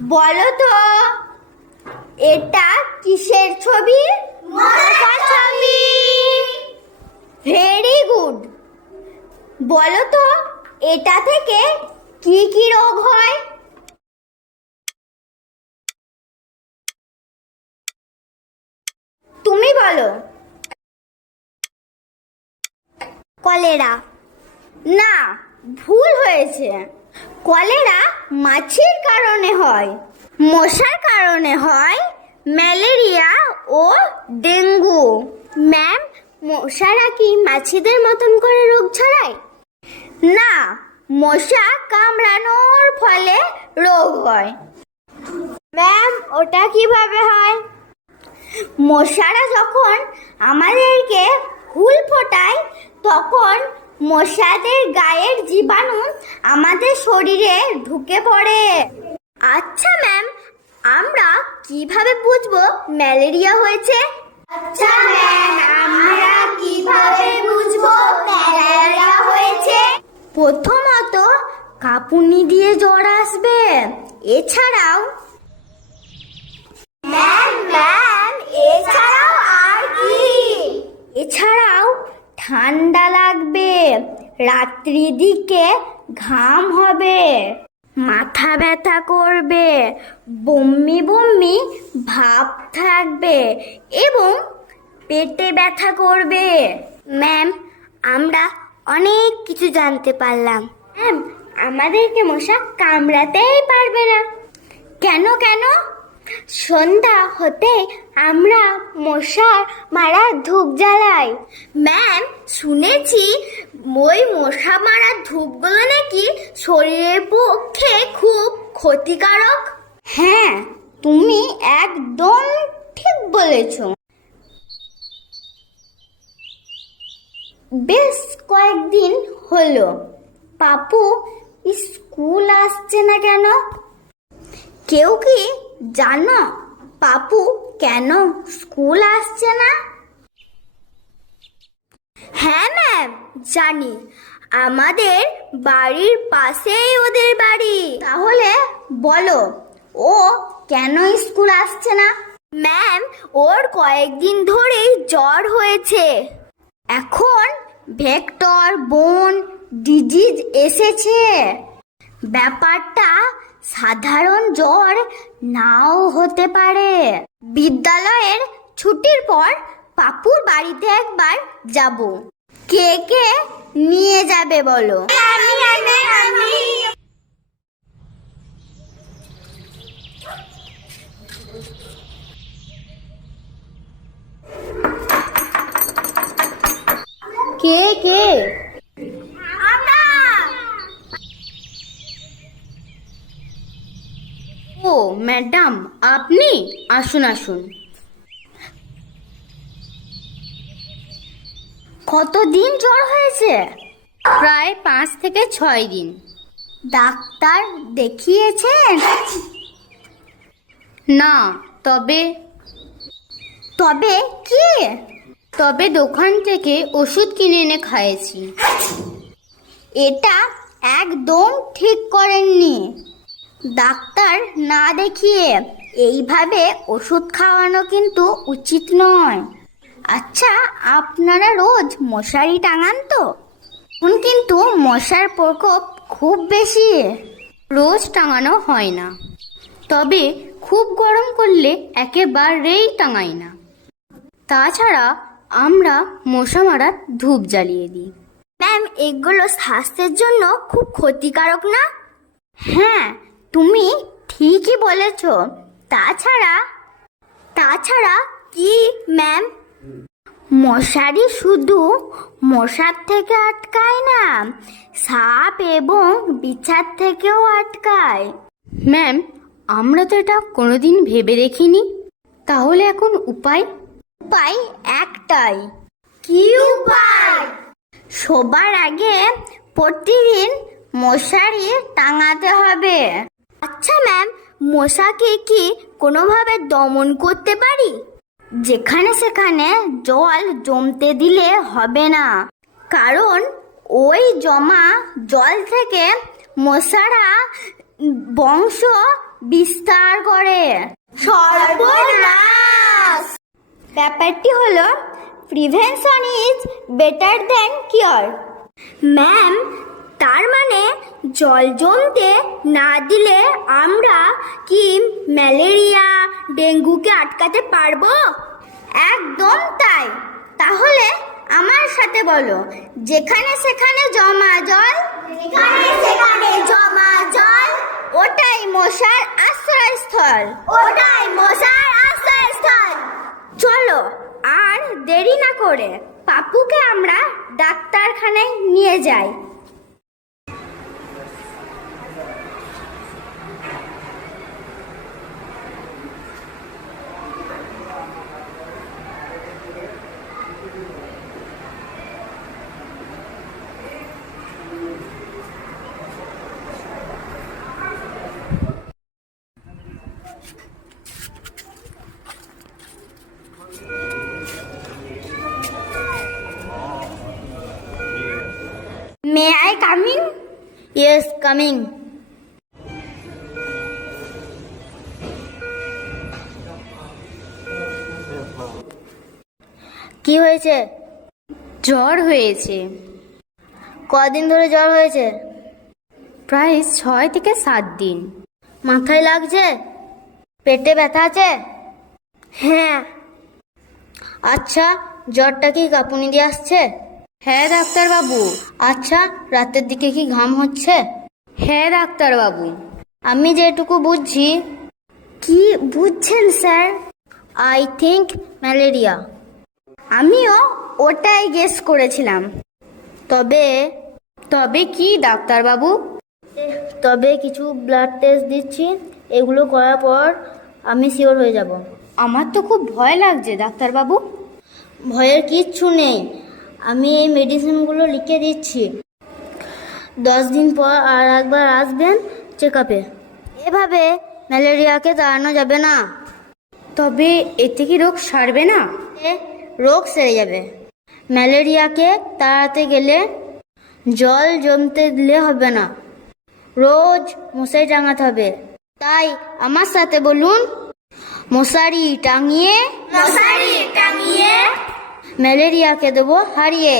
বলো তো এটা কিসের ছবি? মশার ছবি। Very good. বলো তো এটা থেকে কি কি রোগ হয়? তুমি বলো। কলেরা। না, ভুল হয়েছে। কলেরা মাছির কারণে হয়, মশার কারণে হয় ম্যালেরিয়া ও ডেঙ্গু। ম্যাম, মশারা কি মাছিদের মতন করে রোগ ছড়ায়? না, মশা কামড়ানোর ফলে রোগ হয়। ম্যাম, ওটা কিভাবে হয়? মশারা যখন আমাদেরকে হুল ফোটায় তখন মশাদের গায়ের জীবাণু আমাদের শরীরে ঢুকে পড়ে। আচ্ছা ম্যাম, আমরা কিভাবে বুঝবো ম্যালেরিয়া হয়েছে? আচ্ছা ম্যাম, আমরা কিভাবে বুঝবো ম্যালেরিয়া হয়েছে? প্রথমত কাঁপুনি দিয়ে জ্বর আসবে। এছাড়াও এছাড়াও ঠান্ডা লাগবে, রাত্রি দিকে ঘাম হবে, মাথা ব্যথা করবে, বমি বমি ভাব থাকবে এবং পেটে ব্যথা করবে। ম্যাম, আমরা অনেক কিছু জানতে পারলাম। ম্যাম, আমাদেরকে মশা কামড়াতেই পারবে না। কেন কেন? সন্ধ্যা হতে আমরা মশা মারা ধূপ জ্বালাই। ম্যাম, শুনেছি ওই মশা মারা ধূপগুলো নাকি শরীরের পক্ষে খুব ক্ষতিকারক। হ্যাঁ, তুমি একদম ঠিক বলেছ। বেশ কয়েকদিন হলো পাপু স্কুল আসছে না কেন? কেউ কি জানো পাপু কেন স্কুল আসছে না? হ্যাঁ ম্যাম, জানি। আমাদের বাড়ির পাশেই ওদের বাড়ি। তাহলে বলো, ও কেন স্কুল আসছে না? ম্যাম, ওর কয়েকদিন ধরেই জ্বর হয়েছে। এখন ভেক্টর বোন ডিজিজ এসেছে। ব্যাপারটা সাধারণ জ্বর নাও হতে পারে। বিদ্যালয়ের ছুটির পর পাপুর বাড়িতে একবার যাব। কে কে নিয়ে যাবে বলো? আমি। কে কে? ও ম্যাডাম, আপনি আসুন আসুন। কতদিন জ্বর হয়েছে? প্রায় 5 থেকে 6 দিন। ডাক্তার দেখিয়েছেন? না, তবে কি? দোকান থেকে ওষুধ কিনে এনে খাইয়েছি। এটা একদম ঠিক করেননি। ডাক্তার না দেখিয়ে এইভাবে ওষুধ খাওয়ানো কিন্তু উচিত নয়। আচ্ছা, আপনারা রোজ মশারি টাঙান তো? এখন কিন্তু মশার প্রকোপ খুব বেশি। রোজ টাঙানো হয় না, তবে খুব গরম করলে একেবারেই টাঙাই না। তাছাড়া আমরা মশা মারার ধূপ জ্বালিয়ে দিই। ম্যাম, এগুলো স্বাস্থ্যের জন্য খুব ক্ষতিকারক না? হ্যাঁ, তুমি ঠিকই বলেছ। তাছাড়া কি ম্যাম? মশারি শুধু মশার থেকে আটকায় না, সাপ এবং বিছার থেকেও আটকায়। ম্যাম, আমরা তো এটা কোনোদিন ভেবে দেখিনি। তাহলে এখন উপায় একটাই। কি উপায়? শোবার আগে প্রতিদিন মশারি টাঙাতে হবে। আচ্ছা ম্যাম, মশাকে কি কোনোভাবে দমন করতে পারি? যেখানে সেখানে জল জমতে দিলে হবে না, কারণ ওই জমা জল থেকে মশারা বংশ বিস্তার করে। সর্বনাশ! ব্যাপারটি হলো prevention is better than cure. Ma'am, তার মানে জল জমতে না দিলে আমরা কি ম্যালেরিয়া ডেঙ্গুকে আটকাতে পারবো? একদম তাই। তাহলে আমার সাথে বলো, যেখানে সেখানে জমা জল, ওটাই মশার আশ্রয়স্থল। চলো আর দেরি না করে পাপুকে আমরা ডাক্তারখানায় নিয়ে যাই। May I come in? Yes, coming. কি হয়েছে? জ্বর হয়েছে। কদিন ধরে জ্বর হয়েছে? প্রায় 6 থেকে 7 দিন। মাথায় লাগছে? পেটে ব্যথা আছে? হ্যাঁ। আচ্ছা, জ্বরটা কি কাঁপুনি দিয়ে আসছে? হ্যাঁ ডাক্তারবাবু। আচ্ছা, রাতের দিকে কি ঘাম হচ্ছে? হ্যাঁ ডাক্তারবাবু। আমি যেটুকু বুঝছি। কি বুঝছেন স্যার? I think malaria. আমিও ওটাই গেস করেছিলাম। তবে কি ডাক্তারবাবু? তবে কিছু ব্লাড টেস্ট দিচ্ছি, এগুলো করার পর আমি শিওর হয়ে যাব। আমার তো খুব ভয় লাগছে ডাক্তারবাবু। ভয়ের কিচ্ছু নেই, আমি এই মেডিসিনগুলো লিখে দিচ্ছি। 10 দিন পর আর একবার আসবেন চেক আপে। এভাবে ম্যালেরিয়াকে তাড়ানো যাবে না। তবে এতে কি রোগ সারবে না? রোগ সেরে যাবে। ম্যালেরিয়াকে তাড়াতে গেলে জল জমতে দিলে হবে না, রোজ মশারি টাঙাতে হবে। তাই আমার সাথে বলুন, মশারি টাঙিয়ে ম্যালেরিয়াকে দেবো হারিয়ে।